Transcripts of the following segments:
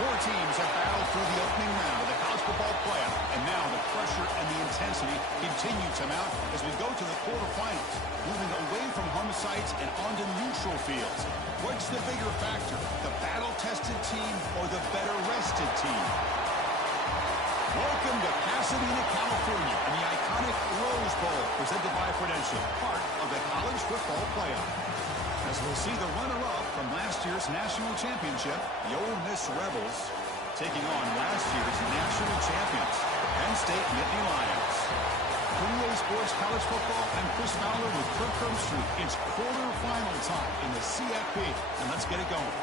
Four teams have battled through the opening round of the college football playoff, and now the pressure and the intensity continue to mount as we go to the quarterfinals, moving away from home sites and onto neutral fields. What's the bigger factor, the battle-tested team or the better-rested team? Welcome to Pasadena, California, and the iconic Rose Bowl, presented by Prudential, part of the college football playoff. As we'll see the runner-up from last year's national championship, the Ole Miss Rebels, taking on last year's national champions, the Penn State Nittany Lions. From EA Sports College Football, I'm Chris Fowler with Kirk Herbstreit. It's quarterfinal time in the CFP, and let's get it going.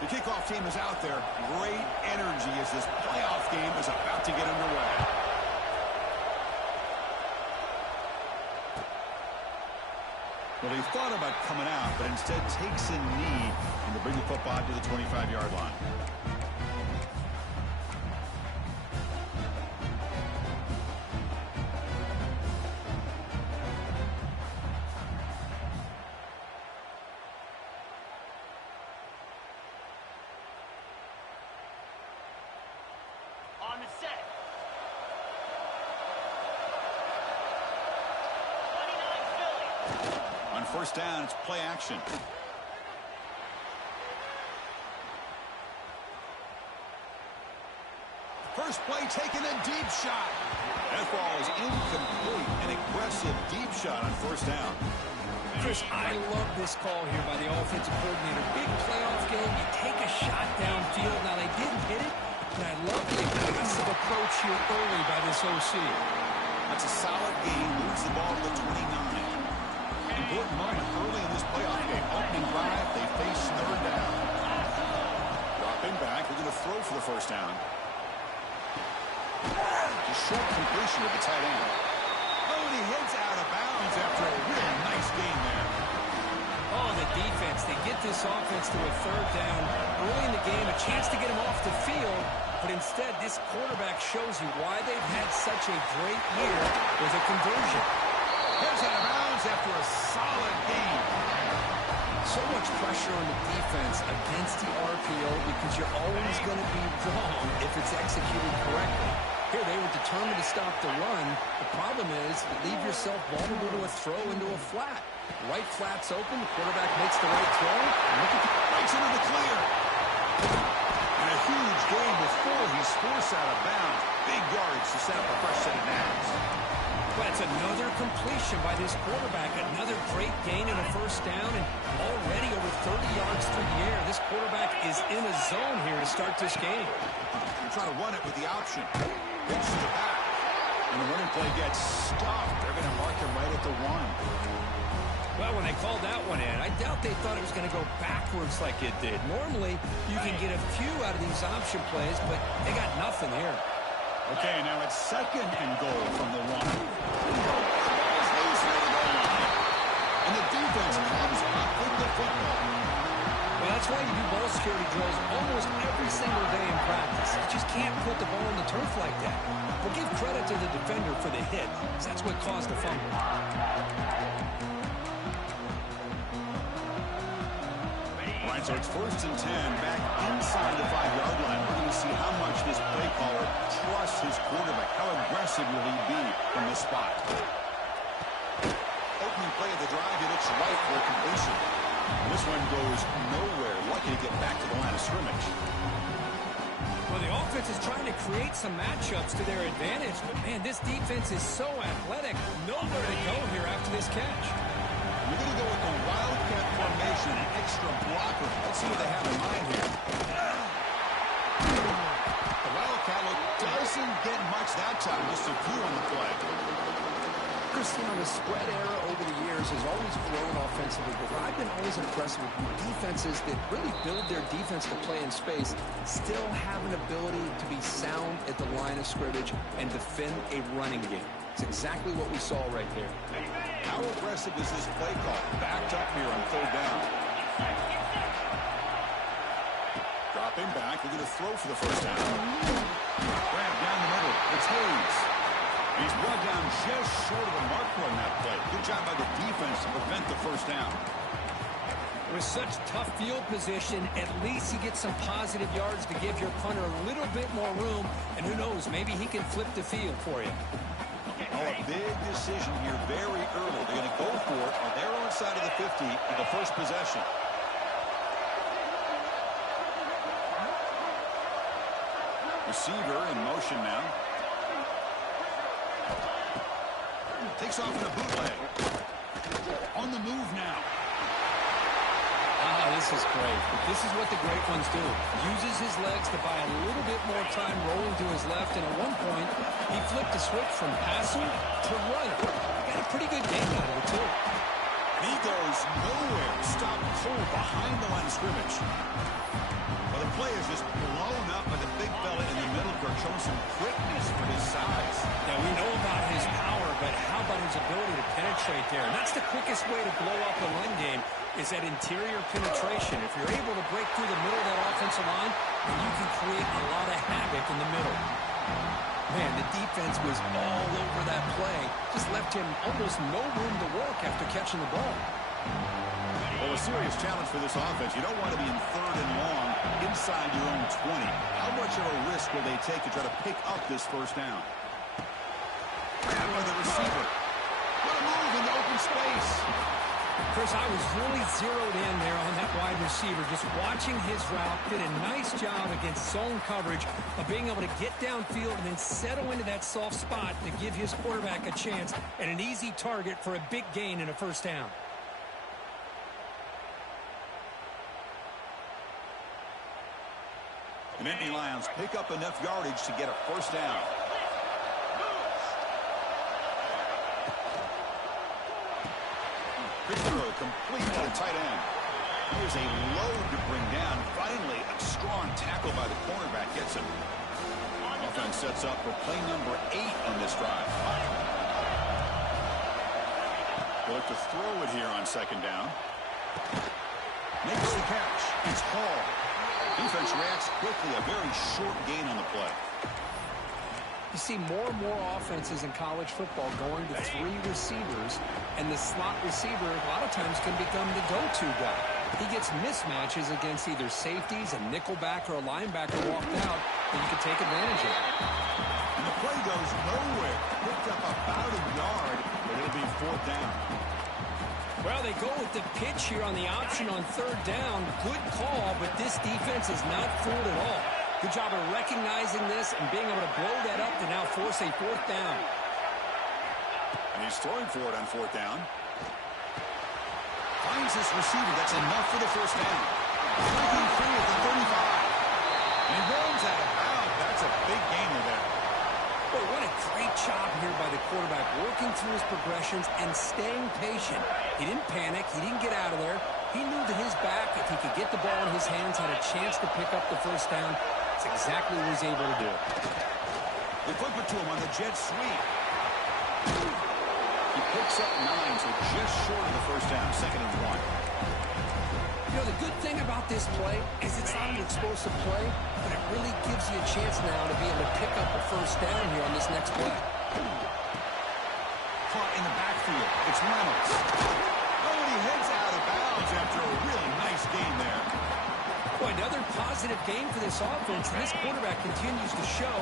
The kickoff team is out there. Great energy as this playoff game is about to get underway. Well, he thought about coming out, but instead takes a knee and to bring the football to the 25-yard line. On the set. 29 Philly. On first down, it's play action. First play taking a deep shot. That ball is incomplete. An aggressive deep shot on first down. Chris, I love this call here by the offensive coordinator. Big playoff game. You take a shot downfield. Now, they didn't hit it. And I love the aggressive approach here early by this OC. That's a solid game. Moves the ball to the 29. Important moment early in this playoff game. Opening drive, they face third down. Dropping back. They're going to throw for the first down. Just short completion of the tight end. Oh, and he heads out of bounds after a real nice game there. Oh, the defense. They get this offense to a third down early in the game. A chance to get him off the field. But instead, this quarterback shows you why they've had such a great year with a conversion. Heads out of bounds after a solid game. So much pressure on the defense against the RPO because you're always going to be wrong if it's executed correctly. Here, they were determined to stop the run. The problem is you leave yourself vulnerable to a throw into a flat. Right flat's open. The quarterback makes the right throw. And look at the Breaks into the clear. And a huge gain before he's forced out of bounds. Big yards to set up a fresh set of downs. That's another completion by this quarterback. Another great gain in a first down, and already over 30 yards through the air. This quarterback is in a zone here to start this game. Try to run it with the option. Pitch to the back. And the running play gets stopped. They're going to mark him right at the 1. Well, when they called that one in, I doubt they thought it was going to go backwards like it did. Normally, you can get a few out of these option plays, but they got nothing here. Okay, now it's second and goal from the 1. Ball's loose near the goal line. And the defense comes up with the football. Well, that's why you do ball security drills almost every single day in practice. You just can't put the ball on the turf like that. But give credit to the defender for the hit, because that's what caused the fumble. All right, so it's first and 10, back inside the 5-yard line. We're going to see how much this play caller trusts his quarterback. How aggressive will he be from this spot? Opening play of the drive, he looks right for a completion. And this one goes nowhere. Lucky to get back to the line of scrimmage. Well, the offense is trying to create some matchups to their advantage. But, man, this defense is so athletic. Nowhere to go here after this catch. We're going to go with the Wildcat formation, an extra blocker. Let's see what they have in mind here. The Wildcat look doesn't get much that time, just a few on the play. Christian, the spread era over the years has always grown offensively, but I've been always impressed with defenses that really build their defense to play in space, still have an ability to be sound at the line of scrimmage and defend a running game. It's exactly what we saw right there. How aggressive is this play call? Backed up here on third down. Him back. They're going to throw for the first down. Grab down the middle. It's Hayes. He's brought down just short of the marker on that play. Good job by the defense to prevent the first down. With such tough field position, at least you get some positive yards to give your punter a little bit more room. And who knows, maybe he can flip the field for you. Oh, a big decision here very early. They're going to go for it on their own side of the 50 in the first possession. Receiver in motion now. Takes off in a bootleg. On the move now. This is great. This is what the great ones do. Uses his legs to buy a little bit more time rolling to his left, and at one point, he flipped the switch from passer to runner. Got a pretty good game out of it, too. He goes nowhere. Stop cold behind the line of scrimmage. Well, the play is just blown up by the big fella in the middle, showing some quickness for his size. Yeah, we know about his power, but how about his ability to penetrate there? And that's the quickest way to blow up the run game, is that interior penetration. If you're able to break through the middle of that offensive line, then you can create a lot of havoc in the middle. Man, the defense was all over that play. Just left him almost no room to work after catching the ball. Well, a serious challenge for this offense. You don't want to be in third and long inside your own 20. How much of a risk will they take to try to pick up this first down? Grab by the receiver. What a move into open space. Chris, I was really zeroed in there on that wide receiver, just watching his route. Did a nice job against zone coverage of being able to get downfield and then settle into that soft spot to give his quarterback a chance and an easy target for a big gain and a first down. The Nittany Lions pick up enough yardage to get a first down. Big throw, complete to the tight end. Here's a load to bring down. Finally, a strong tackle by the cornerback gets him. Offense sets up for play number 8 on this drive. They'll look to throw it here on second down. Makes the catch. It's Hall. Defense reacts quickly. A very short gain on the play. You see more and more offenses in college football going to 3 receivers, and the slot receiver a lot of times can become the go-to guy. He gets mismatches against either safeties, a nickelback, or a linebacker walked out, and you can take advantage of it. And the play goes nowhere. Picked up about a yard, but it'll be fourth down. Well, they go with the pitch here on the option on third down. Good call, but this defense is not fooled at all. Good job of recognizing this and being able to blow that up to now force a fourth down. And he's throwing for it on fourth down. Finds this receiver. That's enough for the first down. Breaking free at the 35. And he runs out of bounds. That's a big gain there. Boy, what a great job here by the quarterback, working through his progressions and staying patient. He didn't panic. He didn't get out of there. He knew that his back, if he could get the ball in his hands, had a chance to pick up the first down. That's exactly what he's able to do. They flip it to him on the jet sweep. He picks up 9, so just short of the first down, second and 1. You know, the good thing about this play is it's not an explosive play, but it really gives you a chance now to be able to pick up the first down here on this next play. Caught in the backfield. It's Reynolds. Oh, and he heads out of bounds after a really nice game there. Boy, another positive game for this offense, and this quarterback continues to show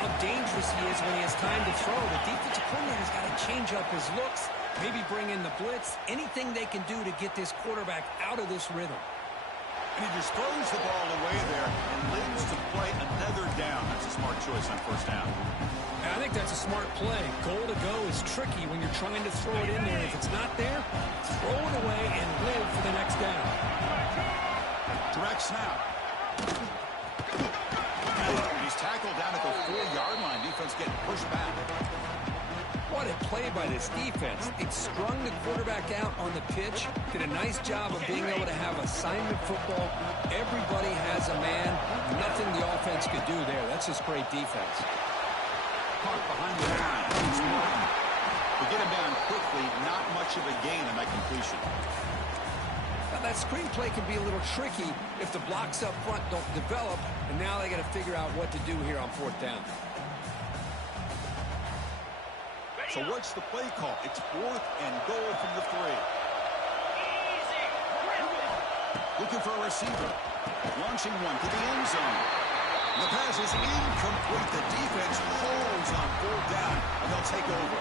how dangerous he is when he has time to throw. The defensive coordinator's got to change up his looks, maybe bring in the blitz, anything they can do to get this quarterback out of this rhythm. And he just throws the ball away there and lives to play another down. That's a smart choice on first down. I think that's a smart play. Goal to go is tricky when you're trying to throw it in there. If it's not there, throw it away and live for the next down. Direct snap. He's tackled down at the 4-yard line. Defense getting pushed back. What a play by this defense. It strung the quarterback out on the pitch. Did a nice job of being able to have assignment football. Everybody has a man. Nothing the offense could do there. That's just great defense. Caught behind the line. It's Martin. They get him down quickly. Not much of a gain on that completion. That screen play can be a little tricky if the blocks up front don't develop, and now they got to figure out what to do here on fourth down. So what's the play call? It's 4th and goal from the 3. Looking for a receiver. Launching one to the end zone. The pass is incomplete. The defense holds on 4th down, and they'll take over.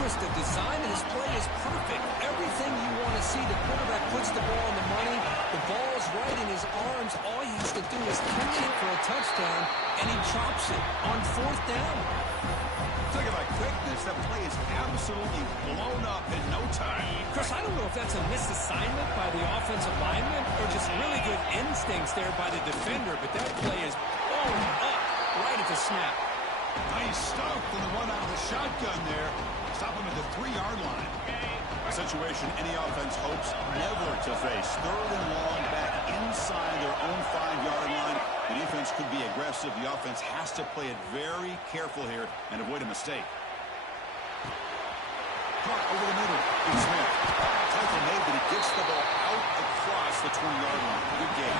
Chris, the design of this play is perfect. Everything you want to see. The quarterback puts the ball in the money. The ball is right in his arms. All he has to do is catch it for a touchdown, and he chops it on 4th down. Look at my quickness. That play is absolutely blown up in no time. Chris, I don't know if that's a misassignment by the offensive lineman or just really good instincts there by the defender, but that play is blown up right at the snap. Nice stuff from the run out of the shotgun there. Stop him at the 3-yard line. A situation any offense hopes never to face. 3rd and long back inside their own 5-yard line. The defense could be aggressive. The offense has to play it very careful here and avoid a mistake. Caught over the middle. It's Smith. Tackle made, but he gets the ball out across the 20-yard line. Good game.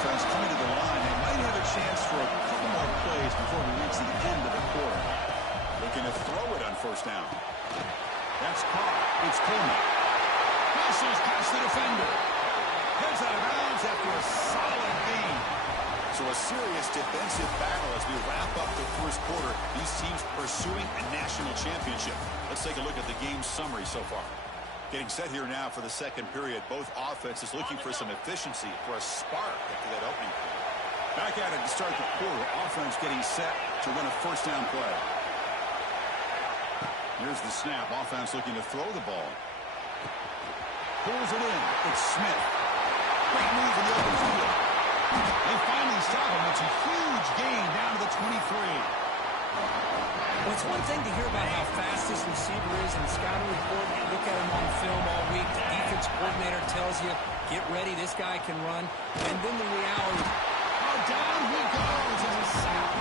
Offense coming to the line. They might have a chance for a couple more plays before we reach the end of the quarter. Looking to throw it on 1st down. That's caught. It's Coleman. Passes past the defender. Heads out of bounds after a solid gain. So a serious defensive battle as we wrap up the 1st quarter. These teams pursuing a national championship. Let's take a look at the game summary so far. Getting set here now for the 2nd period. Both offenses looking for some efficiency, for a spark after that opening period. Back at it to start the quarter. Offense getting set to run a 1st down play. Here's the snap. Offense looking to throw the ball. Pulls it in. It's Smith. Great move in the open field. They finally stop him. It's a huge gain down to the 23. Well, it's one thing to hear about how fast this receiver is in the scouting report. You look at him on film all week. The defense coordinator tells you, get ready, this guy can run. And then the reality, oh, down he goes as a sack.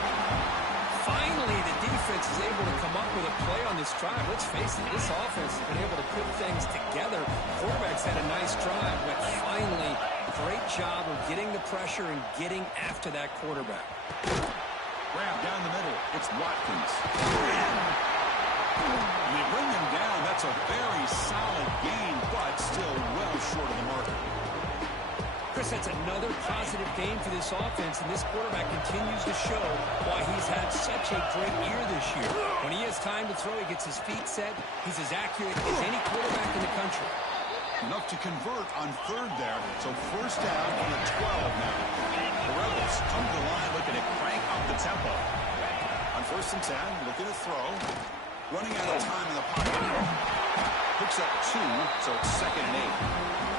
Finally, the defense is able to come up with a play on this drive. Let's face it, this offense has been able to put things together. Quarterback's had a nice drive, but finally, great job of getting the pressure and getting after that quarterback. Grab down the middle. It's Watkins. And they bring him down. That's a very solid gain, but still well short of the marker. Chris, that's another positive game for this offense, and this quarterback continues to show why he's had such a great year this year. When he has time to throw, he gets his feet set. He's as accurate as any quarterback in the country. Enough to convert on 3rd there, so 1st down on the 12 now. The Rebels come to the line looking to crank up the tempo. On 1st and 10, looking to throw. Running out of time in the pocket. Picks up 2, so it's 2nd and 8.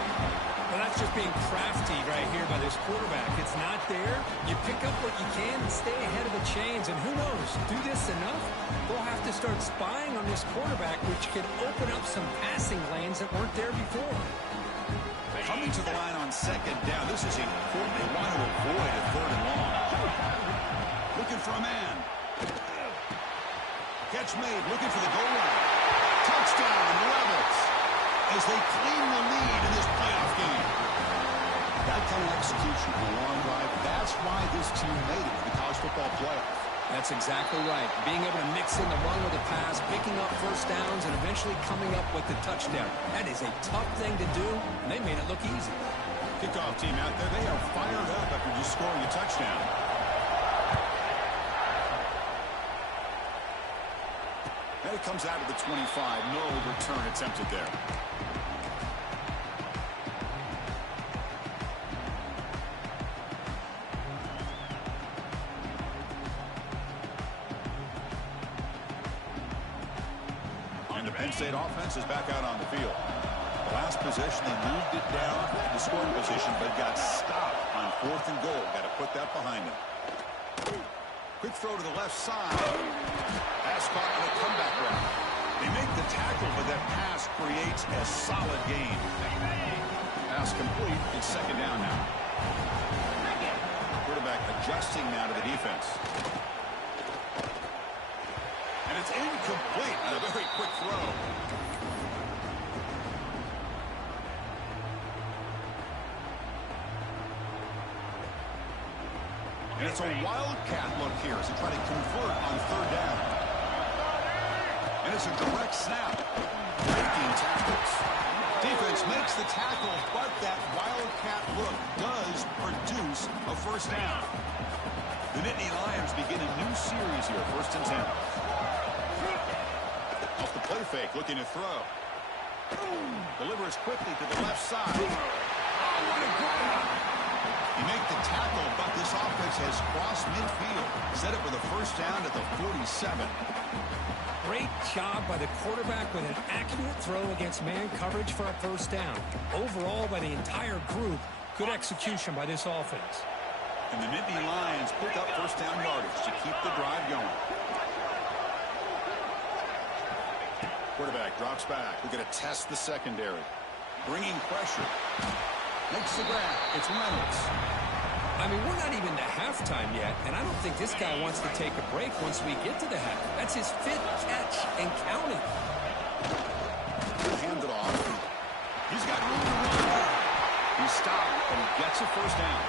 Well, that's just being crafty right here by this quarterback. It's not there. You pick up what you can and stay ahead of the chains. And who knows, do this enough, they'll have to start spying on this quarterback, which could open up some passing lanes that weren't there before. Coming to the line on 2nd down. This is important. They want to avoid a 3rd and long. Looking for a man. Catch made. Looking for the goal line. Touchdown, Rebels, as they claim the lead in this playoff game. That kind of execution on a long drive, that's why this team made it to the college football playoff. That's exactly right. Being able to mix in the run with the pass, picking up 1st downs, and eventually coming up with the touchdown. That is a tough thing to do, and they made it look easy. Kickoff team out there, they are fired up after just scoring a touchdown. And it comes out of the 25. No return attempted there. And the Penn State offense is back out on the field. The last possession, they moved it down to scoring position, but got stopped on 4th and goal. Got to put that behind them. Quick throw to the left side. Pass caught in a comeback route. They make the tackle, but that pass creates a solid gain. Pass complete. It's 2nd down now. Quarterback adjusting now to the defense. And it's incomplete. A very quick throw. And it's a wildcat look here as they try to convert on third down. And it's a direct snap. Breaking tackles. Defense makes the tackle, but that wildcat look does produce a first down. The Nittany Lions begin a new series here, 1st and 10. Off the play fake, looking to throw. Delivers quickly to the left side. Oh, what a grab! You make the tackle, but this offense has crossed midfield. Set up with a first down at the 47. Great job by the quarterback with an accurate throw against man coverage for a first down. Overall, by the entire group, good execution by this offense. And the Nittany Lions pick up first down yardage to keep the drive going. Quarterback drops back. We're going to test the secondary. Bringing pressure. Makes the grab. It's Reynolds. I mean, we're not even to halftime yet, and I don't think this guy wants to take a break once we get to the half. That's his 5th catch and counting. Hand it off. He's got room to run. He stopped, and he gets a first down.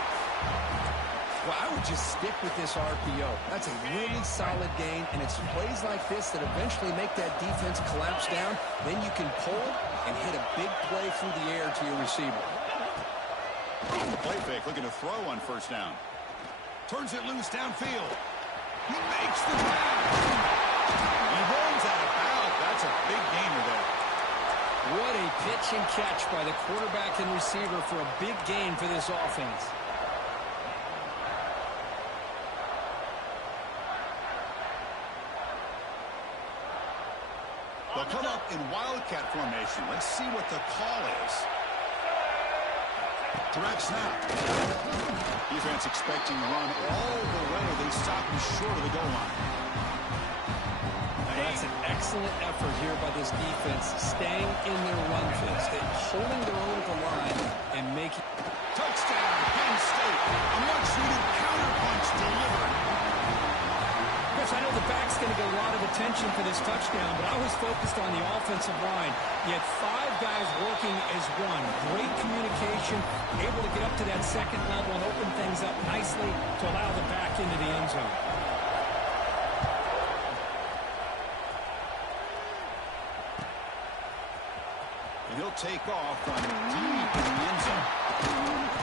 Well, I would just stick with this RPO. That's a really solid gain, and it's plays like this that eventually make that defense collapse down. Then you can pull and hit a big play through the air to your receiver. Play fake, looking to throw on first down. Turns it loose downfield. He makes the grab. He runs out of bounds. That's a big gainer there. What a pitch and catch by the quarterback and receiver for a big gain for this offense. They'll come up in wildcat formation. Let's see what the call is. Direct snap. Defense expecting to run all the way. They stop him short of the goal line. That's an excellent effort here by this defense, staying in their run fist and holding their own at the line and making... Touchdown, Penn State. A much-needed counterpunch delivered. Chris, I know the back's going to get a lot of attention for this touchdown, but I was focused on the offensive line. You had 5 guys working as one. Great communication, able to get up to that second level and open things up nicely to allow the back into the end zone. And he'll take off from deep in the end zone.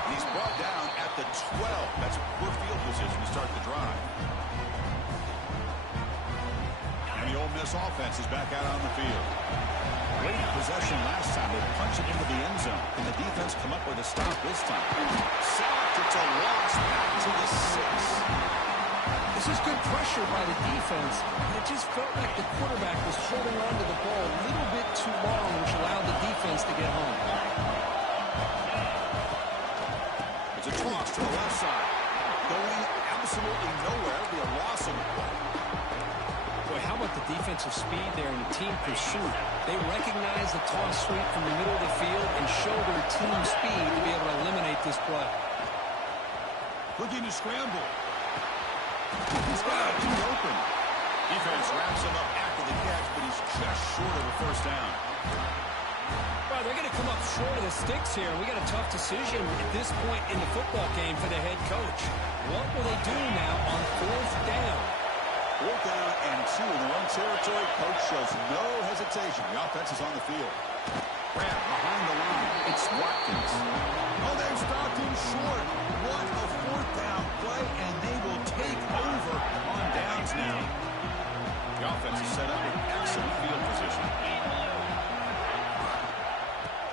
And he's brought down at the 12. That's poor field position to start the drive. And the Ole Miss offense is back out on the field. Great possession last time. They punch it into the end zone. And the defense come up with a stop this time. Sacked. It's a loss back to the 6. This is good pressure by the defense, but it just felt like the quarterback was holding on to the ball a little bit too long, which allowed the defense to get home. It's a toss to the left side. Going absolutely nowhere. It'll be a loss of the play. Boy, how about the defensive speed there in the team pursuit? They recognize the toss sweep from the middle of the field and show their team speed to be able to eliminate this play. Looking to scramble. He's got a dude open. Defense wraps him up after the catch, but he's just short of a first down. Well, they're going to come up short of the sticks here. We got a tough decision at this point in the football game for the head coach. What will they do now on 4th down? 4th down and 2 in their own territory. Coach shows no hesitation. The offense is on the field. Grab behind the line. It's Watkins. Oh, they've stopped him short. What a 4th down play, and they will take over on downs now. The offense is set up with excellent field position.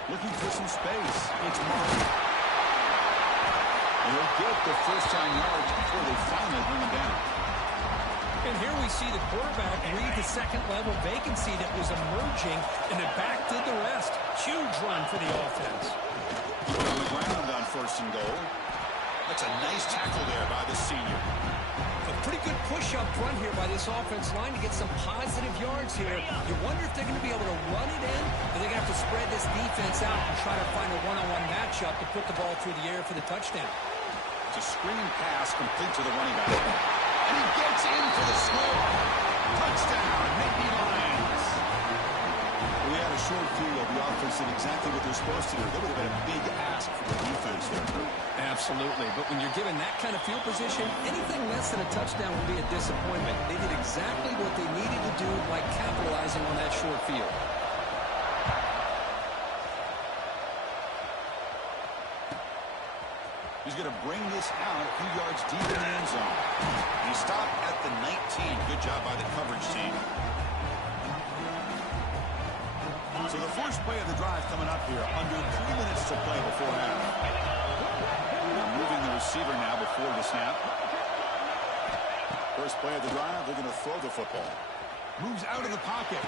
Looking for some space. It's Martin. He'll get the first-time yards before they finally bring him down. And here we see the quarterback read the second-level vacancy that was emerging, and the back did the rest. Huge run for the offense. On the ground on 1st and goal. That's a nice tackle there by the senior. A pretty good push up front here by this offense line to get some positive yards here. You wonder if they're going to be able to run it in, or they're going to have to spread this defense out and try to find a one-on-one matchup to put the ball through the air for the touchdown. It's a screen pass complete to the running back. And he gets in for the score. Touchdown, Nittany Lions. We had a short field. The offense did exactly what they're supposed to do. That would have been a big ask for the defense there. Absolutely. But when you're given that kind of field position, anything less than a touchdown would be a disappointment. They did exactly what they needed to do by capitalizing on that short field. He's going to bring this out a few yards deep in the end zone. He stopped at the 19. Good job by the coverage team. So the first play of the drive coming up here. Under 3 minutes to play before half. They're moving the receiver now before the snap. First play of the drive, they're going to throw the football. Moves out of the pocket.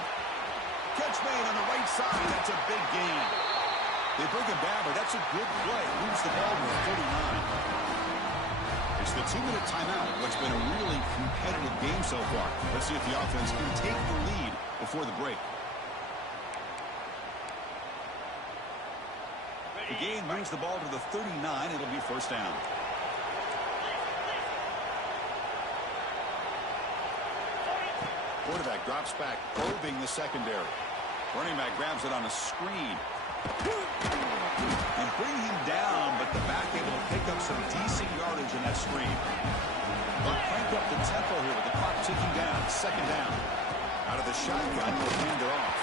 Catch made on the right side. That's a big gain. They bring him down, but that's a good play. Moves the ball to the 39. It's the 2-minute timeout. What's been a really competitive game so far. Let's see if the offense can take the lead before the break. The gain moves the ball to the 39. It'll be first down. Quarterback drops back, probing the secondary. Running back grabs it on a screen. And bring him down, but the back able to pick up some decent yardage in that screen. They'll crank up the tempo here with the clock ticking down. Second down. Out of the shotgun, he'll hand it off.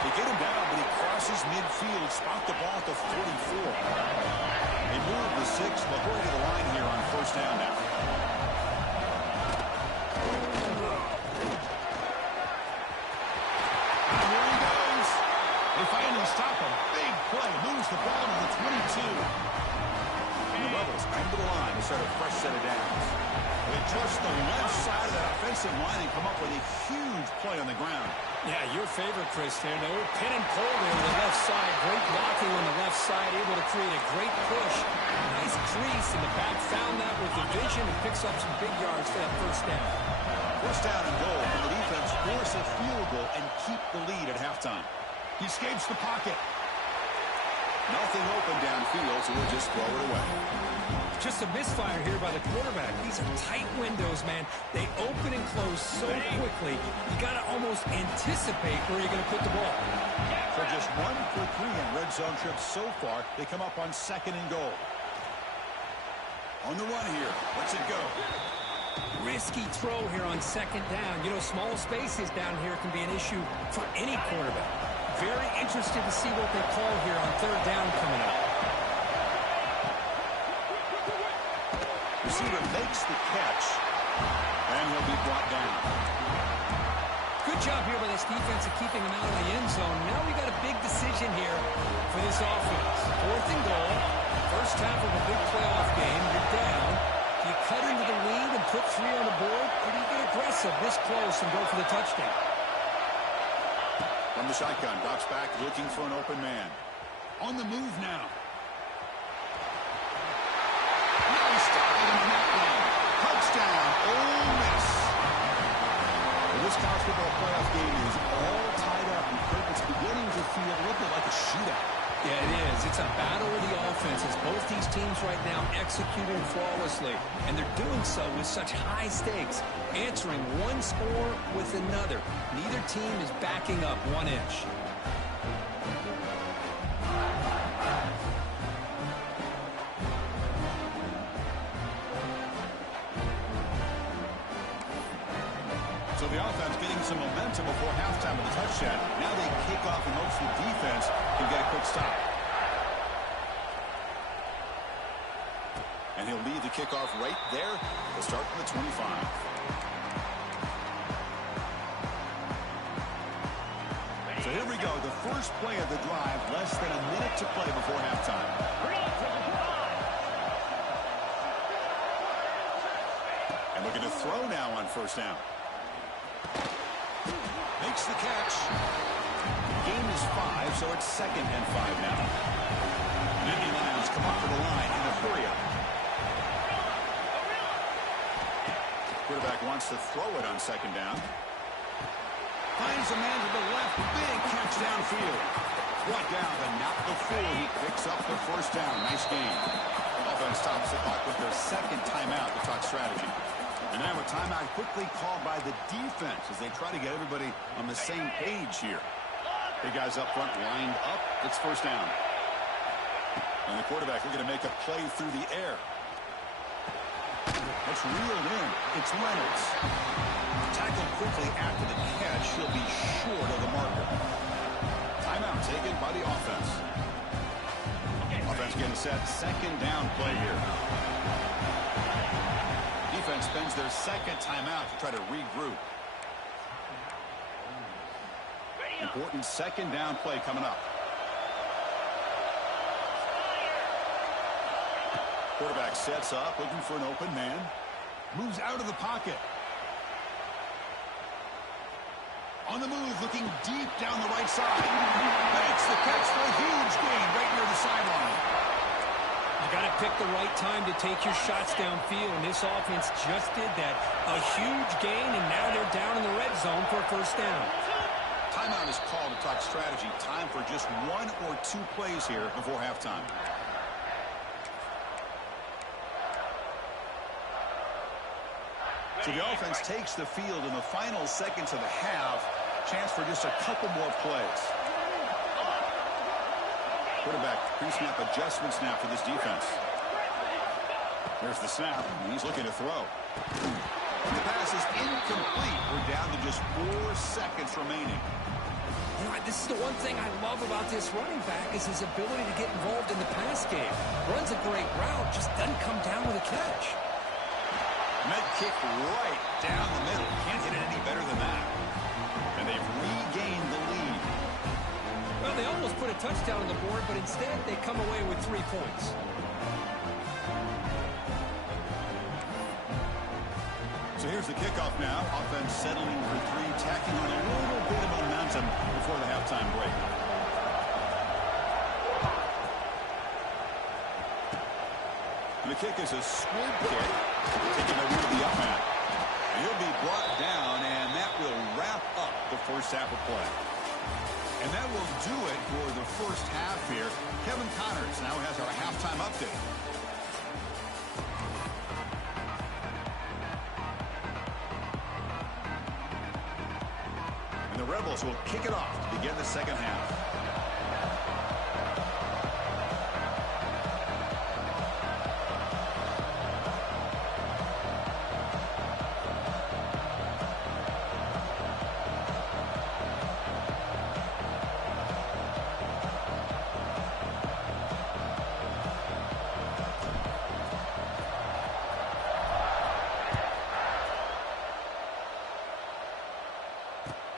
They get him down, but he crosses midfield, spot the ball at the 44. They move the 6, but we're to the line here on first down now. And here he goes. They finally stop him. Big play, moves the ball to the 22. And the Rebels come to the line to start a fresh set of downs. They trust the left side of that offensive line and come up with a huge play on the ground. Yeah, your favorite, Chris, there. No pin and pull there on the left side. Great blocking on the left side, able to create a great push. Nice crease, and the back found that with the vision and picks up some big yards for that first down. First down and goal. And the defense force a field goal and keep the lead at halftime. He escapes the pocket. Nothing open downfield, so we'll just throw it away. Just a misfire here by the quarterback. These are tight windows, man. They open and close so quickly. You got to almost anticipate where you're going to put the ball. So just 1 for 3 in red zone trips so far. They come up on second and goal. On the run here. Let's it go. Risky throw here on second down. You know, small spaces down here can be an issue for any quarterback. Very interested to see what they call here on third down coming up. Receiver makes the catch, and he'll be brought down. Good job here by this defense of keeping him out of the end zone. Now we got a big decision here for this offense. Fourth and goal. First half of a big playoff game. You're down. Do you cut into the lead and put 3 on the board, or do you get aggressive this close and go for the touchdown? From the shotgun, drops back, looking for an open man. On the move now. Nice dive on that one. Touchdown, Ole Miss. Well, this college football playoff game is all tied up, and it's beginning to feel a little bit like a shootout. Yeah, it is. It's a battle of the offenses. Both these teams right now executing flawlessly, and they're doing so with such high stakes, answering one score with another. Neither team is backing up 1 inch. So the offense getting some momentum before halftime with a touchdown. Now they kick off in hopes the defense can get a quick stop. And he'll lead the kickoff right there. They'll start from the 25. So here we go. The first play of the drive. Less than a minute to play before halftime. And looking to throw now on first down. Makes the catch. Game is 5, so it's 2nd and 5 now. Nittany Lions come up for the line in a hurry up. Quarterback wants to throw it on second down. Finds a man to the left. Big catch downfield. Brought down, but not before he picks up the first down. Nice game. Offense stops the clock with their second timeout to talk strategy. And now a timeout quickly called by the defense as they try to get everybody on the same page here. Hey, guys up front lined up. It's first down. And the quarterback looking to make a play through the air. That's reeled in. It's Reynolds. Tackled quickly after the catch. He'll be short of the marker. Timeout taken by the offense. Offense getting set. Second down play here. Defense spends their second timeout to try to regroup. Important second down play coming up. Quarterback sets up, looking for an open man. Moves out of the pocket. On the move, looking deep down the right side. Makes the catch for a huge gain right near the sideline. You got to pick the right time to take your shots downfield, and this offense just did that. A huge gain, and now they're down in the red zone for a first down. Timeout is called to talk strategy. Time for just one or two plays here before halftime. So the offense takes the field in the final seconds of the half. Chance for just a couple more plays. Quarterback pre-snap adjustment snap for this defense. There's the snap. And he's looking to throw. And the pass is incomplete. We're down to just 4 seconds remaining. You know, this is the one thing I love about this running back is his ability to get involved in the pass game. Runs a great route, just doesn't come down with a catch. Met kick right down the middle. Can't hit it any better than that. And they've regained the lead. Well, they almost put a touchdown on the board, but instead they come away with 3 points. So here's the kickoff now. Offense settling for 3, tacking on a little bit of momentum before the halftime break. And the kick is a squib kick, taking a root of the up man. He'll be brought down, and that will wrap up the first half of play. And that will do it for the first half here. Kevin Connors now has our halftime update. And the Rebels will kick it off to begin the second half.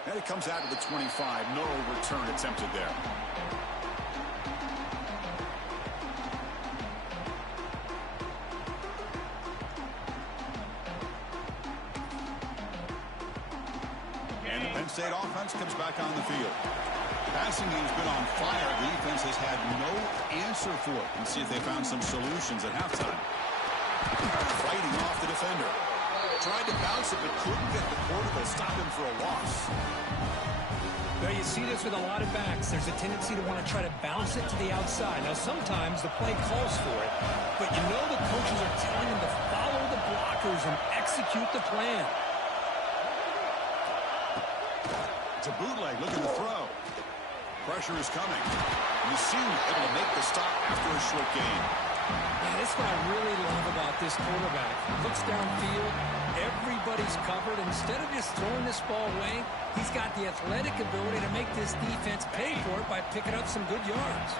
And it comes out of the 25. No return attempted there. And the Penn State offense comes back on the field. The passing game's been on fire. The defense has had no answer for it. Let's see if they found some solutions at halftime. Fighting off the defender. Tried to bounce it, but couldn't get the quarterback. Stop him for a loss. Well, you see this with a lot of backs. There's a tendency to want to try to bounce it to the outside. Now, sometimes the play calls for it, but you know the coaches are telling them to follow the blockers and execute the plan. It's a bootleg looking to throw. Pressure is coming. You see him able to make the stop after a short gain. Yeah, that's what I really love about this quarterback. Looks downfield, everybody's covered. Instead of just throwing this ball away, he's got the athletic ability to make this defense pay for it by picking up some good yards.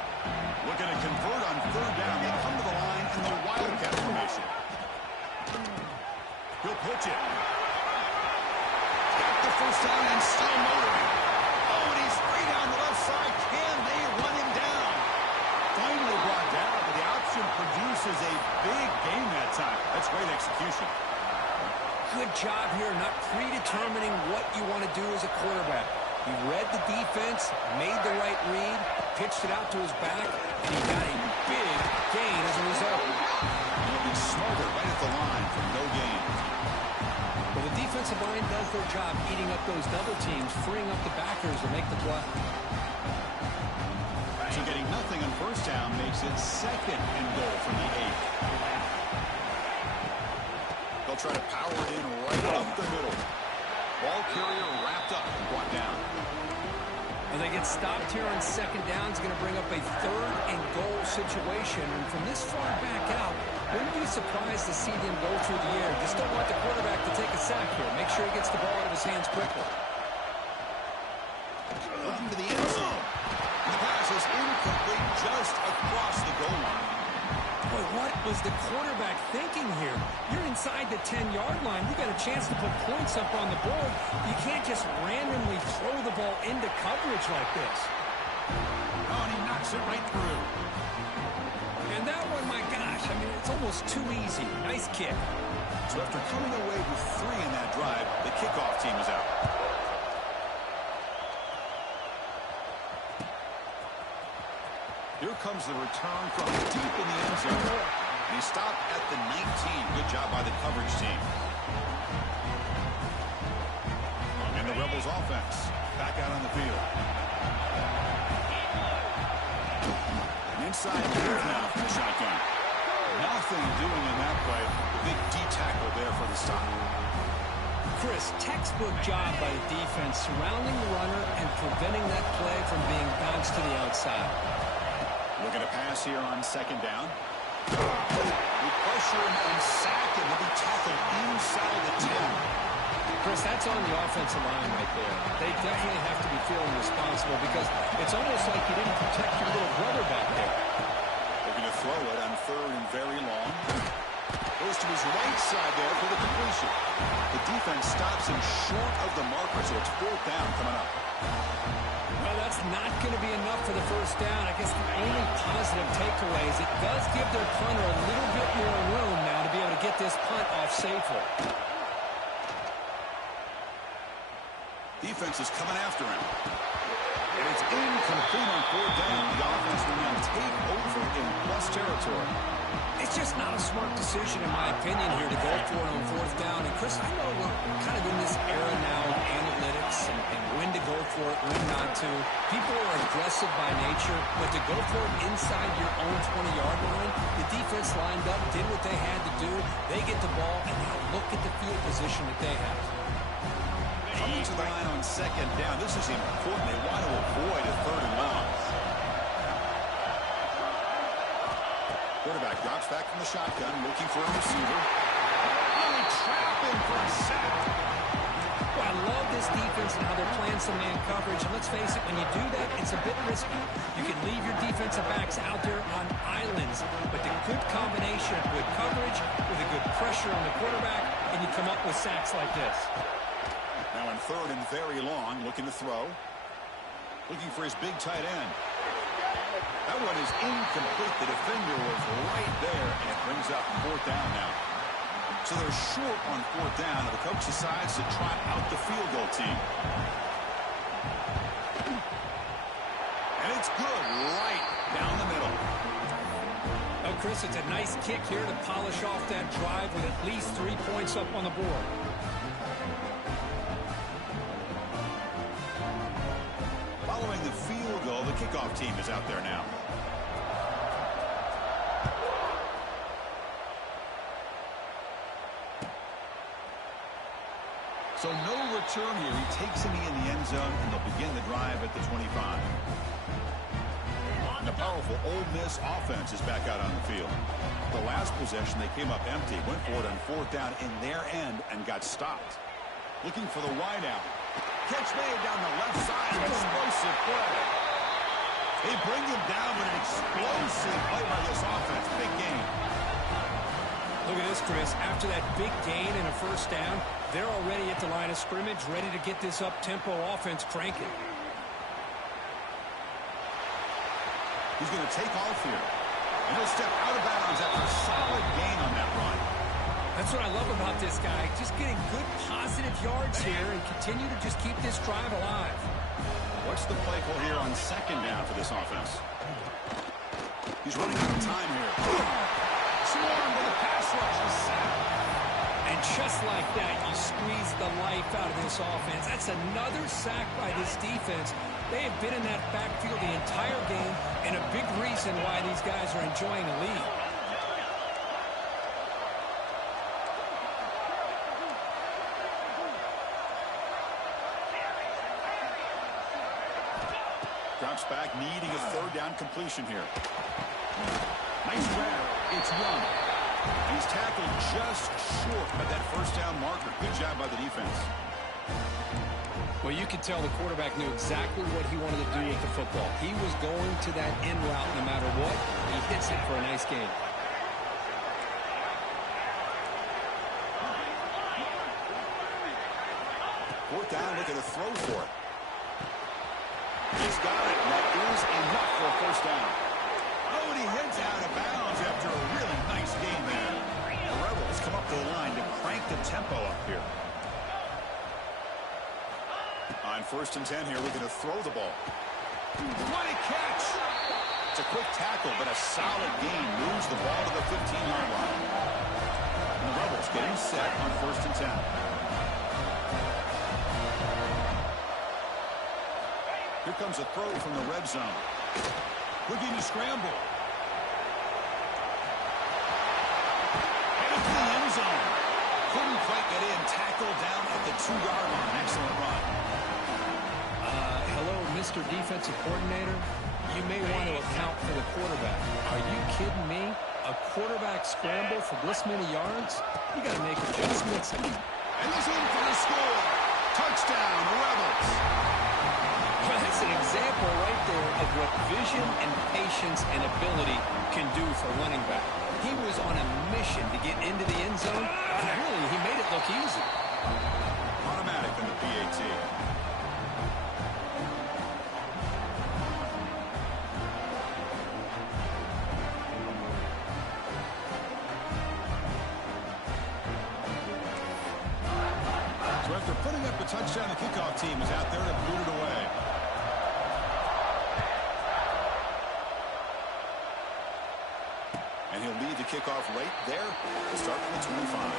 Looking to convert on third down. They come to the line in the Wildcat formation. He'll pitch it. Got the first down and still motoring. Oh, and he's free down the left side. Can they run him down? Finally brought down, but the option produces a big gain that time. That's great execution. Good job here, not predetermining what you want to do as a quarterback. He read the defense, made the right read, pitched it out to his back, and he got a big gain as a result. He'll be smothered right at the line for no gain. Well, the defensive line does their job eating up those double teams, freeing up the backers to make the play. So getting nothing on first down makes it second and goal from the 8. They'll try to power it in right up the middle. Ball carrier wrapped up and brought down. Well, they get stopped here on second down. It's going to bring up a 3rd and goal situation. And from this far back out, wouldn't be surprised to see them go through the air. Just don't want the quarterback to take a sack here. Make sure he gets the ball out of his hands quickly. Looking to the end zone. The pass is incomplete just across the goal line. Boy, what was the quarterback thinking here? You're inside the 10-yard line. You got a chance to put points up on the board. You can't just randomly throw the ball into coverage like this. Oh, and he knocks it right through. And that one, my gosh, I mean, it's almost too easy. Nice kick. So after coming away with 3 in that drive, the kickoff team is out. Here comes the return from deep in the end zone. And he stopped at the 19. Good job by the coverage team. And the Rebels offense back out on the field. Inside move now from the shotgun. Nothing doing in that play. The big D tackle there for the stop. Chris, textbook job by the defense surrounding the runner and preventing that play from being bounced to the outside. Looking to pass here on second down. We pressure him and sack him. He'll be tackled inside the 10. Chris, that's on the offensive line right there. They definitely have to be feeling responsible because it's almost like you didn't protect your little brother back there. Looking to throw it on 3rd and very long. Goes to his right side there for the completion. The defense stops him short of the marker, so it's 4th down coming up. Well, that's not going to be enough for the first down. I guess the only positive takeaway is it does give their punter a little bit more room now to be able to get this punt off safely. Defense is coming after him. And it's incomplete on 4th down. The offense will now take over in plus territory. It's just not a smart decision, in my opinion, here to go for it on 4th down. And, Chris, I know we're kind of in this era now of analytics and when to go for it, when not to. People are aggressive by nature, but to go for it inside your own 20-yard line, the defense lined up, did what they had to do. They get the ball, and now look at the field position that they have. Coming to the line on second down. This is important. They want to avoid a 3rd and long. Quarterback drops back from the shotgun, looking for a receiver. Oh, they trap him for a sack. Well, I love this defense and how they're playing some man coverage. And let's face it, when you do that, it's a bit risky. You can leave your defensive backs out there on islands, but the good combination of good coverage with a good pressure on the quarterback, and you come up with sacks like this. Now in 3rd and very long, looking to throw. Looking for his big tight end. That one is incomplete. The defender was right there, and it brings up 4th down now. So they're short on 4th down, and the coach decides to trot out the field goal team. And it's good right down the middle. Oh, Chris, it's a nice kick here to polish off that drive with at least 3 points up on the board. Following the field goal, the kickoff team is out there now. So no return here. He takes him in the end zone, and they'll begin the drive at the 25. And the powerful Ole Miss offense is back out on the field. The last possession, they came up empty, went for it on 4th down in their end, and got stopped. Looking for the wideout. Catch made down the left side. Explosive play. They bring him down, but an explosive play by this offense. Big game. Look at this, Chris. After that big gain and a first down, they're already at the line of scrimmage, ready to get this up-tempo offense cranking. He's going to take off here. And he'll step out of bounds after a solid gain on that run. That's what I love about this guy. Just getting good positive yards here and continue to just keep this drive alive. What's the play call here on second down for this offense? He's running out of time here. Swarmed with a pass rush. The sack. And just like that, you squeeze the life out of this offense. That's another sack by this defense. They have been in that backfield the entire game, and a big reason why these guys are enjoying the lead. Drops back, needing a third down completion here. Nice grab. It's Young. He's tackled just short of that first down marker. Good job by the defense. Well, you could tell the quarterback knew exactly what he wanted to do with the football. He was going to that in route no matter what. He hits it for a nice gain. Fourth down, look at the throw for it. He's got it. That is enough for a first down. Oh, and he heads out of bounds after a really nice game there. The Rebels come up to the line to crank the tempo up here. On 1st and 10 here, we're going to throw the ball. What a catch! It's a quick tackle, but a solid gain moves the ball to the 15-yard line. And the Rebels getting set on 1st and 10. Here comes a throw from the red zone. Looking to scramble. Headed to the end zone. Couldn't quite get in. Tackled down at the 2-yard line. Excellent run. Hello, Mr. Defensive Coordinator. You may want to account for the quarterback. Are you kidding me? A quarterback scramble for this many yards? You got to make adjustments. And he's in for the score. Touchdown, Rebels. Well, that's an example right there of what vision and patience and ability can do for a running back. He was on a mission to get into the end zone, and really, he made it look easy. Automatic in the PAT. So after putting up a touchdown, the kickoff team is out there to boot it away. And he'll lead the kickoff right there to start from the 25.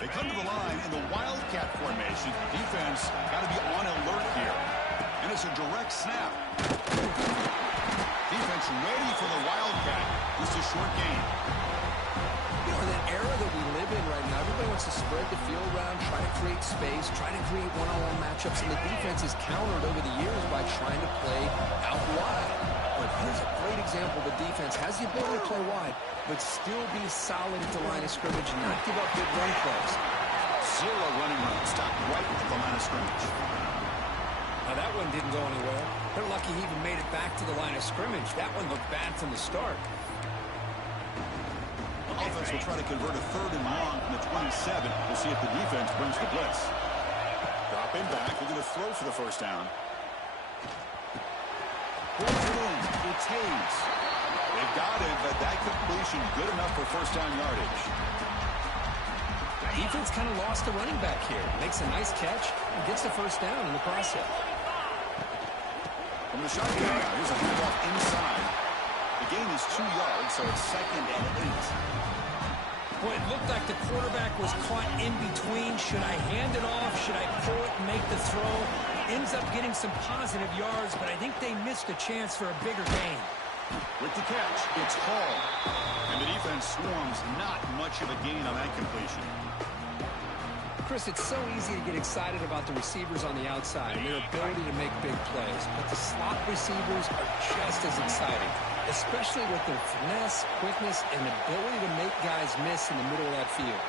They come to the line in the Wildcat formation. Defense got to be on alert here. And it's a direct snap. Defense ready for the Wildcat. Just a short gain. You know, in that era that we live in right now, everybody wants to spread the field around, try to create space, try to create one-on-one matchups, and the defense is countered over the years by trying to play out wide. But here's a great example. The defense has the ability to play wide, but still be solid at the line of scrimmage and not give up big run plays. Zero running room. Stopped right at the line of scrimmage. Now, that one didn't go anywhere. They're lucky he even made it back to the line of scrimmage. That one looked bad from the start. Offense will try to convert a 3rd and long from the 27. We'll see if the defense brings the blitz. Dropping back. We're going to throw for the first down. Pulls it in. It's Hayes. They've got it, but that completion good enough for first down yardage. Defense kind of lost the running back here. Makes a nice catch and gets the first down in the process. From the shotgun now, here's a handoff inside. The gain is 2 yards, so it's 2nd and 8. Boy, it looked like the quarterback was caught in between. Should I hand it off? Should I pull it and make the throw? Ends up getting some positive yards, but I think they missed a chance for a bigger gain. With the catch, it's Hall. And the defense swarms not much of a gain on that completion. Chris, it's so easy to get excited about the receivers on the outside and their ability to make big plays, but the slot receivers are just as exciting, especially with their finesse, quickness, and ability to make guys miss in the middle of that field.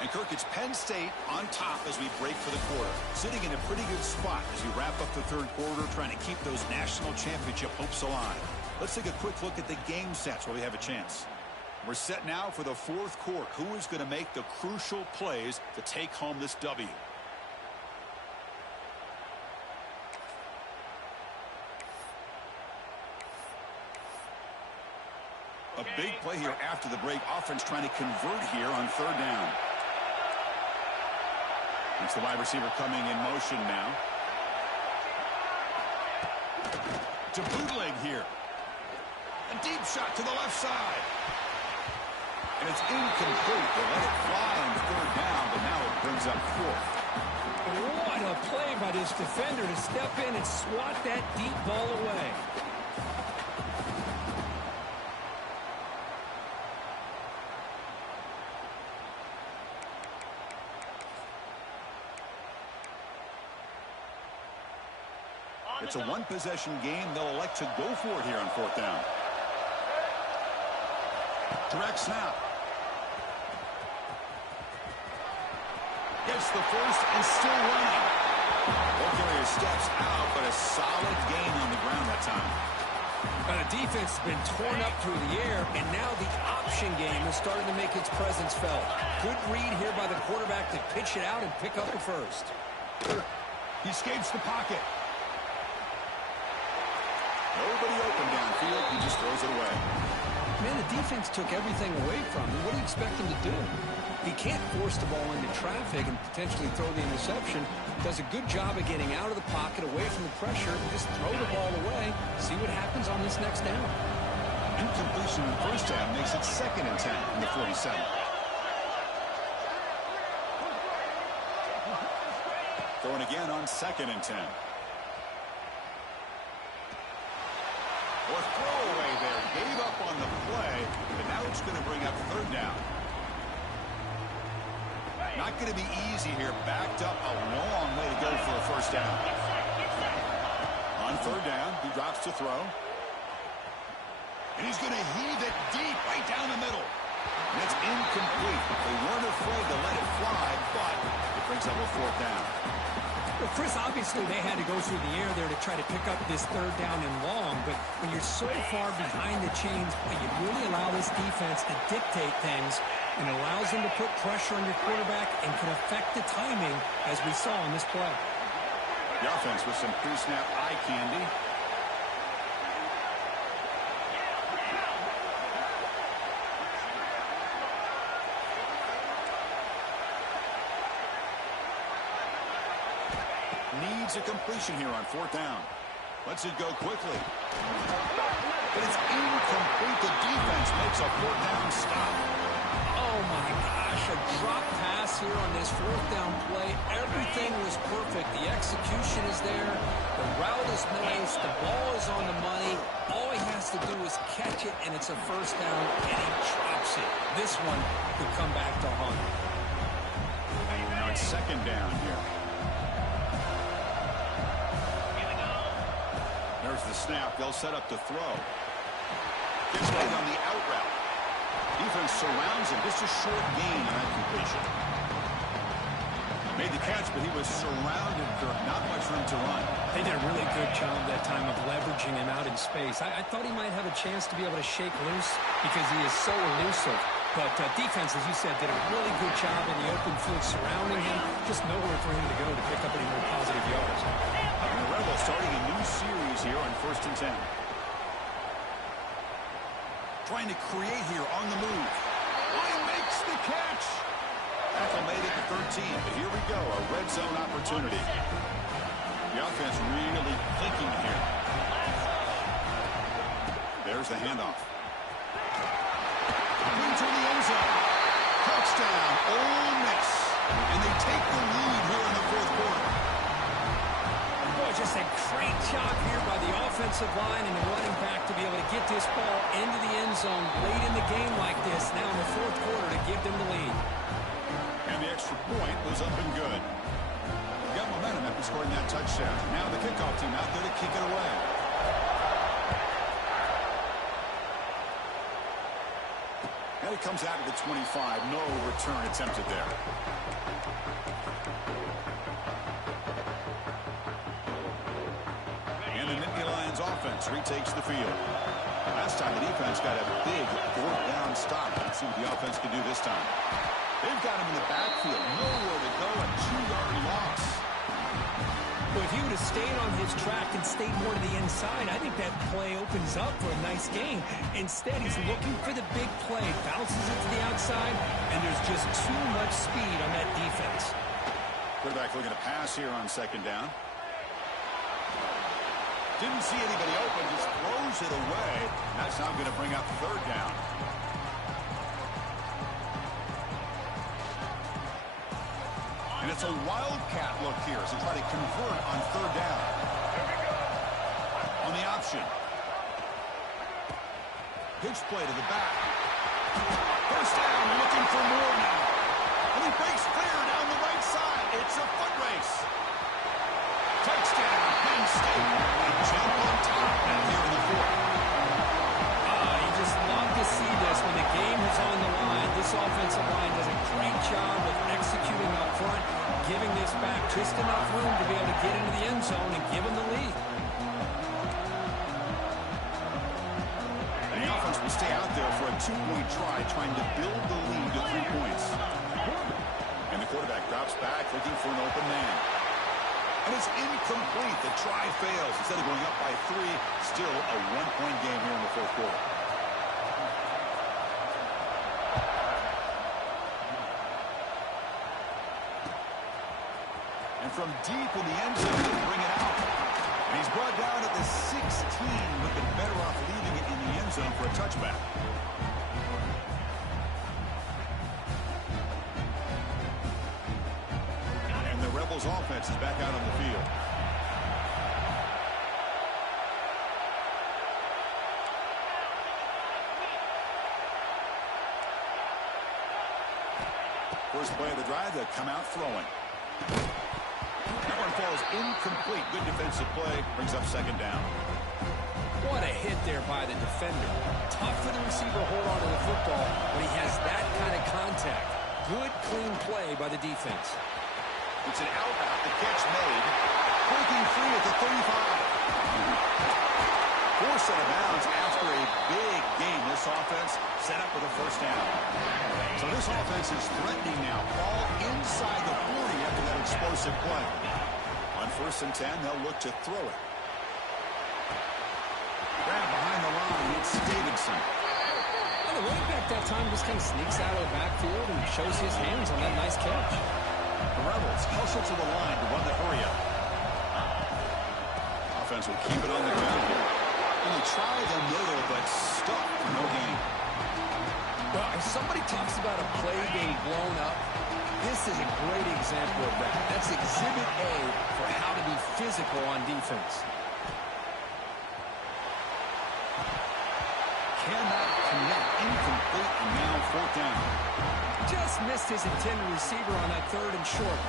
And Kirk, it's Penn State on top as we break for the quarter. Sitting in a pretty good spot as we wrap up the 3rd quarter, trying to keep those national championship hopes alive. Let's take a quick look at the game sets while we have a chance. We're set now for the 4th quarter. Who is going to make the crucial plays to take home this W? A big play here after the break. Offense trying to convert here on 3rd down. It's the wide receiver coming in motion now. To bootleg here. A deep shot to the left side. And it's incomplete. They let it fly on third down, but now it brings up fourth. What a play by this defender to step in and swat that deep ball away. It's a one-possession game. They'll elect to go for it here on fourth down. Direct snap. Gets the first and still running. Carrier steps out, but a solid gain on the ground that time. The defense has been torn up through the air, and now the option game is starting to make its presence felt. Good read here by the quarterback to pitch it out and pick up the first. He escapes the pocket. Nobody open downfield. He just throws it away. Man, the defense took everything away from him. What do you expect him to do? He can't force the ball into traffic and potentially throw the interception. Does a good job of getting out of the pocket, away from the pressure, and just throw the ball away. See what happens on this next down. Incompletion in the first half makes it 2nd and 10 in the 47. Throwing again on 2nd and 10. Or throwaway there. Gave up on the play, but now it's going to bring up third down. Not going to be easy here. Backed up a long way to go for a first down. On third down, he drops to throw. And he's going to heave it deep right down the middle. And it's incomplete. They weren't afraid to let it fly, but it brings up a fourth down. Well, Chris, obviously they had to go through the air there to try to pick up this third down and long, but when you're so far behind the chains, you really allow this defense to dictate things and allows them to put pressure on your quarterback and can affect the timing, as we saw in this play. The offense with some pre-snap eye candy. Needs a completion here on fourth down. Lets it go quickly. But it's incomplete. The defense makes a fourth down stop. Oh, my gosh, a drop pass here on this fourth down play. Everything was perfect. The execution is there. The route is nice. The ball is on the money. All he has to do is catch it, and it's a first down, and he drops it. This one could come back to haunt. Now it's second down here. There's the snap. They'll set up to throw. Gets right on the out route. Defense surrounds him. Just a short gain on that completion. Made the catch, but he was surrounded. Not much room to run. They did a really good job that time of leveraging him out in space. I thought he might have a chance to be able to shake loose because he is so elusive. But defense, as you said, did a really good job in the open field surrounding him. Just nowhere for him to go to pick up any more positive yards. And the Rebels starting a new series here on 1st and 10. Trying to create here on the move. He makes the catch. Tackle made it to 13, but here we go, a red zone opportunity. The offense really thinking here. There's the handoff. Into the end zone. Touchdown, Ole Miss. And they take the lead here in the fourth quarter. Boy, just a great job here by the offensive line and the running back to be able to get this ball into the end zone late in the game like this, now in the fourth quarter, to give them the lead. And the extra point was up and good. They got momentum after scoring that touchdown. Now the kickoff team out there to kick it away. And it comes out of the 25. No return attempted there. And the Nittany Lions offense retakes the field. Last time the defense got a big fourth down stop. Let's see what the offense can do this time. They've got him in the backfield. Nowhere to go. A 2-yard loss. Well, if he would have stayed on his track and stayed more to the inside, I think that play opens up for a nice gain. Instead, he's looking for the big play. Bounces it to the outside, and there's just too much speed on that defense. Quarterback looking to pass here on second down. Didn't see anybody open, just throws it away. That's now going to bring up third down. And it's a wildcat look here as they try to convert on third down. On the option. Pitch play to the back. First down, looking for more now. And he breaks clear down the right side. It's a foot race. Touchdown, Penn State. They jump on top now here in the fourth. You just love to see this when the game is on the line. This offensive line does a great job of executing up front, giving this back just enough room to be able to get into the end zone and give them the lead. And the offense will stay out there for a two-point try, trying to build the lead to 3 points. And the quarterback drops back, looking for an open man. And it's incomplete. The try fails. Instead of going up by 3, still a one-point game here in the fourth quarter. And from deep in the end zone, they bring it out. And he's brought down at the 16, looking better off leaving it in the end zone for a touchback. And the Rebels offense is back out on the field. First play of the drive, they come out throwing. That one falls incomplete. Good defensive play. Brings up second down. What a hit there by the defender. Tough for the receiver to hold on to the football when he has that kind of contact. Good, clean play by the defense. It's an out route. The catch made. Breaking free at the 35. Forced out of bounds after a big game. This offense set up with a first down. So this offense is threatening now. Ball inside the 40 after that explosive play. On 1st and 10, they'll look to throw it. Grab behind the line. It's Davidson. And the running back that time just kind of sneaks out of the backfield and shows his hands on that nice catch. The Rebels hustle to the line to run the hurry up. Offense will keep it on the ground here. And they try the middle, but stuck for no gain. Well, if somebody talks about a play being blown up, this is a great example of that. That's exhibit A for how to be physical on defense. Cannot connect. Incomplete, and now fourth down. Just missed his intended receiver on that 3rd and short.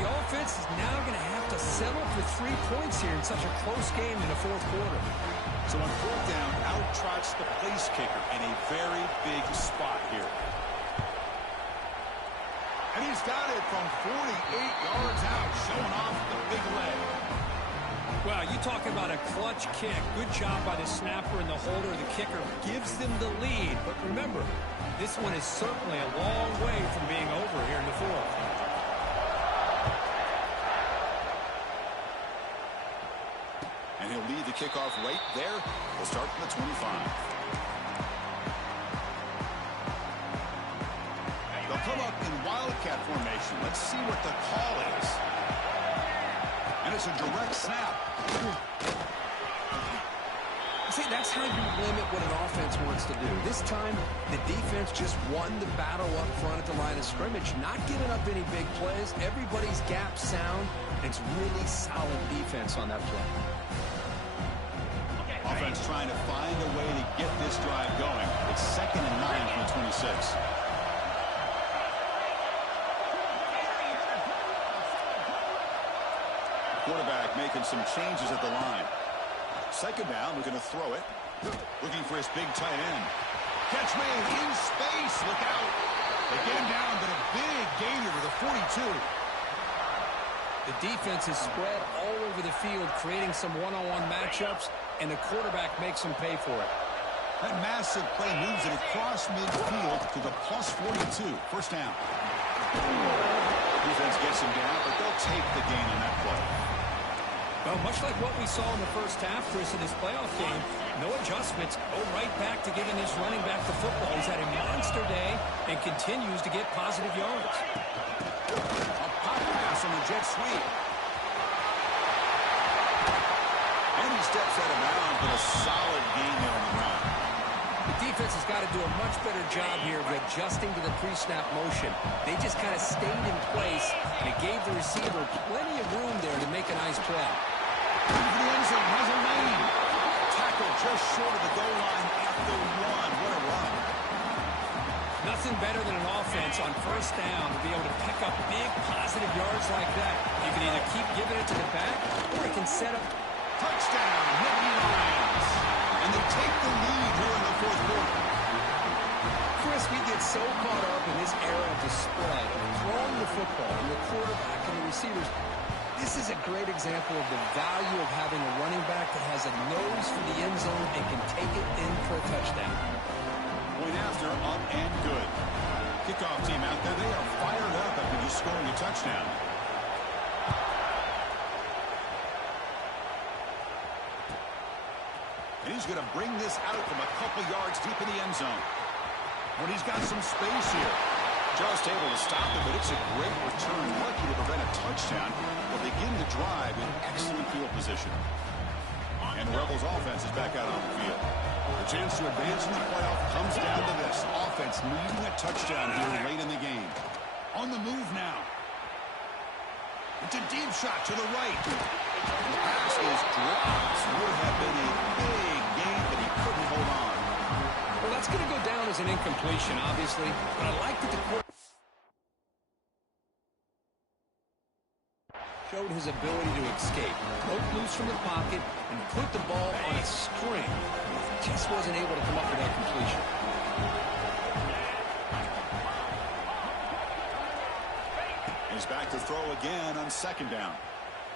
The offense is now going to have to settle for 3 points here in such a close game in the fourth quarter. So on fourth down, out trots the place kicker in a very big spot here. And he's got it from 48 yards out, showing off the big leg. Well, you talk about a clutch kick. Good job by the snapper and the holder. The kicker gives them the lead. But remember, this one is certainly a long way from being over here in the fourth. And he'll lead the kickoff right there. We'll start from the 25. They'll come up in wildcat formation. Let's see what the call is. And it's a direct snap. See, that's how you limit what an offense wants to do. This time, the defense just won the battle up front at the line of scrimmage, not giving up any big plays. Everybody's gap sound. It's really solid defense on that play. Offense trying to find a way to get this drive going. It's 2nd and 9 from the 26. Quarterback making some changes at the line. Second down, we're going to throw it. Looking for his big tight end. Catch made in space. Look out. They get him down, but a big gainer to the 42. The defense is spread all over the field, creating some one-on-one matchups, and the quarterback makes them pay for it. That massive play moves it across midfield to the plus 42. First down. Defense gets him down, but they'll take the gain on that play. Well, much like what we saw in the first half, Chris, in this playoff game, no adjustments. Go right back to giving this running back the football. He's had a monster day and continues to get positive yards. A pop pass on the jet sweep. And he steps out of bounds, but a solid gain there on the ground. The defense has got to do a much better job here of adjusting to the pre-snap motion. They just kind of stayed in place, and it gave the receiver plenty of room there to make a nice play. Into the end zone, has a lane. Tackle just short of the goal line after one. What a run. Nothing better than an offense on first down to be able to pick up big positive yards like that. You can either keep giving it to the back, or you can set up. Touchdown, Nittany Lions. And they take the lead here in the fourth quarter. Chris, we get so caught up in this era of the spread, of throwing the football, and the quarterback and the receivers. This is a great example of the value of having a running back that has a nose for the end zone and can take it in for a touchdown. Point after, up and good. Kickoff team out there, they are fired up after just scoring a touchdown. And he's going to bring this out from a couple yards deep in the end zone. When he's got some space here. Just able to stop it, but it's a great return. Lucky to prevent a touchdown. They'll begin the drive in excellent field position. And the Rebels offense is back out on the field. The chance to advance in the playoff comes down to this. Offense needing a touchdown here late in the game. On the move now. It's a deep shot to the right. The pass is dropped. Would have been a big gain, but he couldn't hold on. Well, that's going to go down as an incompletion, obviously, but I like that the quarterback showed his ability to escape, broke loose from the pocket, and put the ball on a string. Just wasn't able to come up with that completion. He's back to throw again on second down.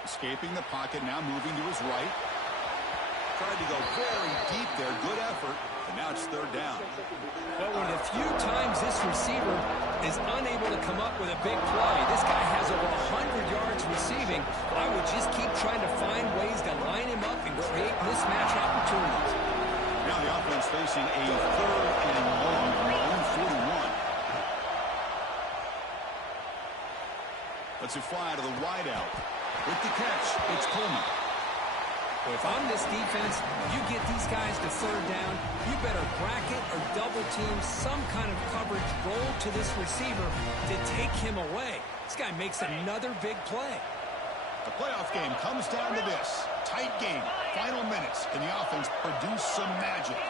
Escaping the pocket, now moving to his right. Tried to go very deep there. Good effort. And now it's third down. Well, one of the few times this receiver is unable to come up with a big play. This guy has over 100 yards receiving. I would just keep trying to find ways to line him up and create mismatch opportunities. Now the offense facing a third and long from their own 41. Let's it fly to the wideout. With the catch, it's Coleman. If I'm this defense, you get these guys to third down, you better bracket or double team some kind of coverage roll to this receiver to take him away. This guy makes another big play. The playoff game comes down to this. Tight game. Final minutes. Can the offense produce some magic?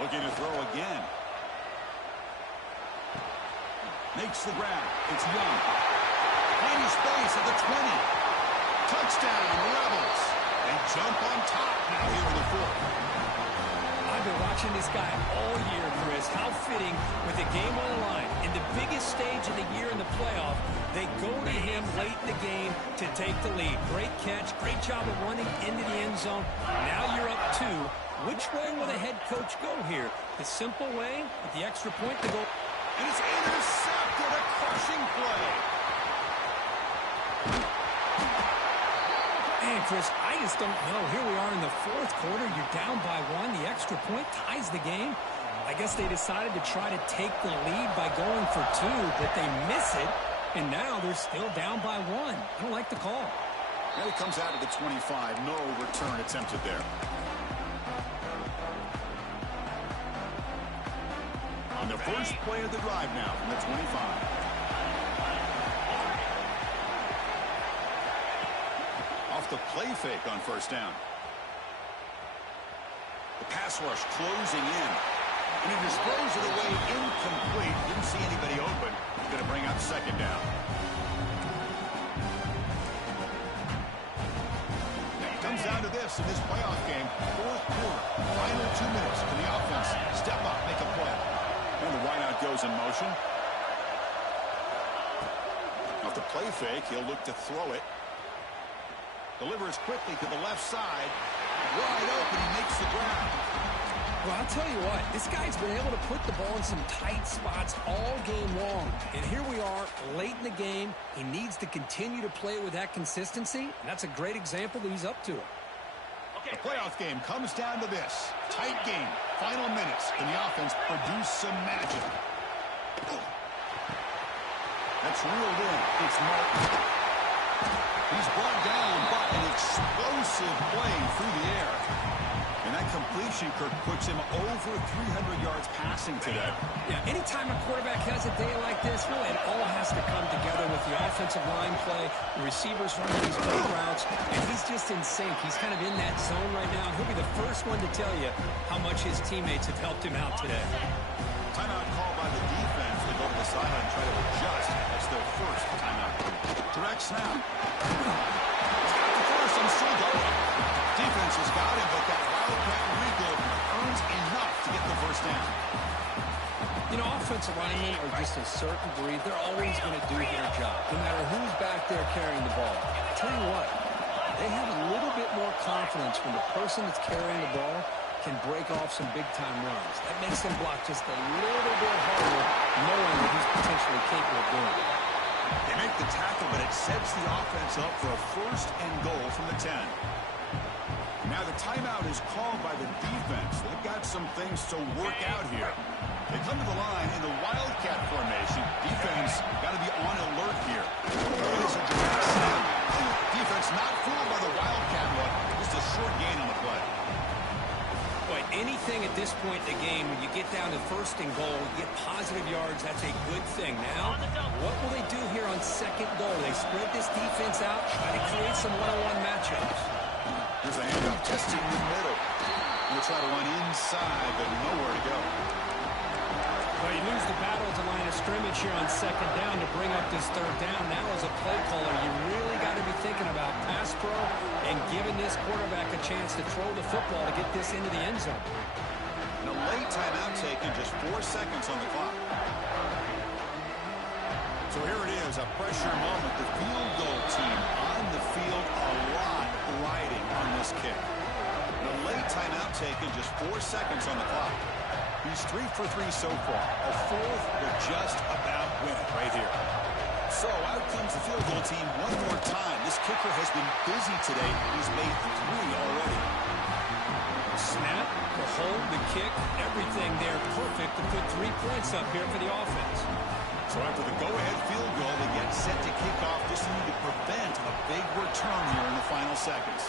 Looking to throw again. Makes the grab. It's Young. Plenty space at the 20. Touchdown, Rebels. They jump on top now here in the fourth. I've been watching this guy all year, Chris. How fitting with the game on the line. In the biggest stage of the year in the playoff, they go to him late in the game to take the lead. Great catch, great job of running into the end zone. Now you're up 2. Which way will the head coach go here? The simple way, with the extra point to go. And it's intercepted, a crushing play. Man, Chris, I just don't know. Here we are in the fourth quarter. You're down by 1. The extra point ties the game. I guess they decided to try to take the lead by going for 2, but they miss it, and now they're still down by 1. I don't like the call. Now he comes out of the 25. No return attempted there. On the first play of the drive now from the 25. The play fake on first down. The pass rush closing in. And he just throws it away incomplete. Didn't see anybody open. He's going to bring up second down. Comes down to this in this playoff game. Fourth quarter. Final 2 minutes. Can the offense step up, make a play? And the wideout goes in motion. Off the play fake, he'll look to throw it. Delivers quickly to the left side. Wide open, he makes the grab. Well, I'll tell you what, this guy's been able to put the ball in some tight spots all game long. And here we are, late in the game. He needs to continue to play with that consistency, and that's a great example that he's up to it. The playoff game comes down to this. Tight game, final minutes. Can the offense produce some magic? That's reeled in. It's Martin. He's brought down, but an explosive play through the air. And And that completion, Kirk, puts him over 300 yards passing today. Yeah, anytime a quarterback has a day like this, really, it all has to come together with the offensive line play, the receivers running these great routes, and he's just in sync. He's kind of in that zone right now. He'll be the first one to tell you how much his teammates have helped him out today. Timeout call by the defense. They go to the sideline and try to adjust. That's their first timeout. Direct snap. First, I'm still going. Defense has got him, but that Wildcat wrinkle earns enough to get the first down. You know, offensive linemen are just a certain breed. They're always going to do their job, no matter who's back there carrying the ball. I tell you what, they have a little bit more confidence when the person that's carrying the ball can break off some big-time runs. That makes them block just a little bit harder, knowing that he's potentially capable of doing it. They make the tackle, but it sets the offense up for a first and goal from the 10. Now the timeout is called by the defense. They've got some things to work out here. They come to the line in the Wildcat formation. Defense got to be on alert here. It is a direct snap. Defense not fooled by the Wildcat look. Just a short gain on the play. Boy, anything at this point in the game, when you get down to first and goal, get positive yards, that's a good thing. Now, what will they do here on second goal? They spread this defense out, try to create some one-on-one matchups. Here's a handoff, testing in the middle. He'll try to run inside, but nowhere to go. Well, you lose the battle at the line of scrimmage here on second down to bring up this third down. Now, as a play caller, you really got to be thinking about pass pro and giving this quarterback a chance to throw the football to get this into the end zone. And a late timeout taken, just 4 seconds on the clock. So here it is, a pressure moment. The field goal team on the field, a lot riding on this kick. And a late timeout taken, just 4 seconds on the clock. He's 3 for 3 so far. A fourth will just about win it right here. So out comes the field goal team one more time. This kicker has been busy today. He's made 3 already. Snap, the hold, the kick, everything there perfect to put 3 points up here for the offense. So after the go-ahead field goal, they get set to kick off. Just need to prevent a big return here in the final seconds.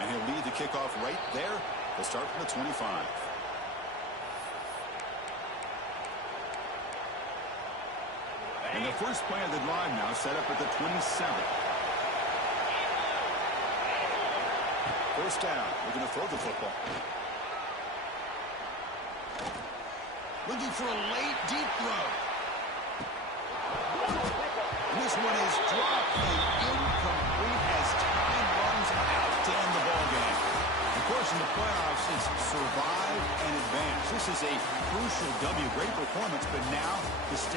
And he'll lead the kickoff right there. They'll start from the 25. And the first play of the drive now set up at the 27. First down. We're going to throw the football. Looking for a late, deep throw. And this one is dropped and incomplete as time runs out to end the ball game. Of course, in the playoffs, it's survive and advance. This is a crucial W. Great performance, but now the state